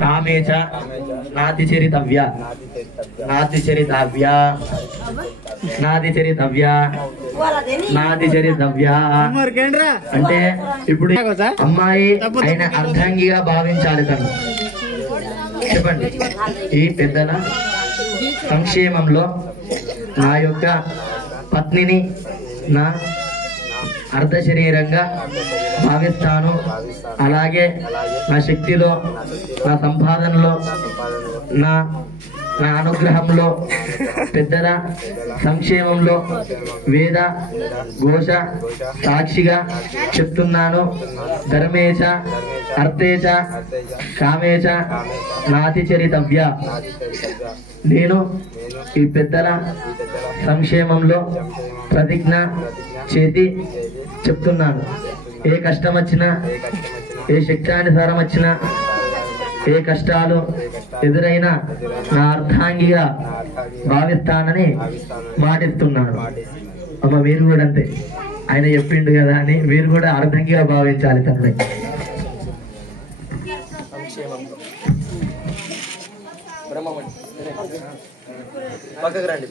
కామేచ నాతిచరితవ్య నాతిచరితవ్య నాతిచరితవ్య నాతిచరితవ్య అంటే ఇప్పుడు అమ్మాయి ఆయన అర్ధాంగిగా భావించాలి తను. చెప్పండి. ఈ పెద్దల సంక్షేమంలో నా యొక్క పత్నిని నా అర్ధ శరీరంగా భావిస్తాను. అలాగే నా శక్తిలో, నా సంపాదనలో, నా అనుగ్రహంలో, పెద్దల సంక్షేమంలో వేద ఘోష సాక్షిగా చెప్తున్నాను. ధర్మేచ అర్థేచ కామేచ నాతిచరితవ్య. నేను ఈ పెద్దల సంక్షేమంలో ప్రతిజ్ఞ చేతి చెప్తున్నాను. ఏ కష్టం వచ్చినా, ఏ శక్తానుసారం వచ్చినా, ఏ కష్టాలు ఎదురైనా నా అర్థాంగిగా భావిస్తానని మాటిస్తున్నాను. అమ్మ మీరు కూడా అంతే, ఆయన చెప్పిండు కదా అని మీరు కూడా అర్థంగిగా భావించాలి తండ్రి. పక్కకు రండి.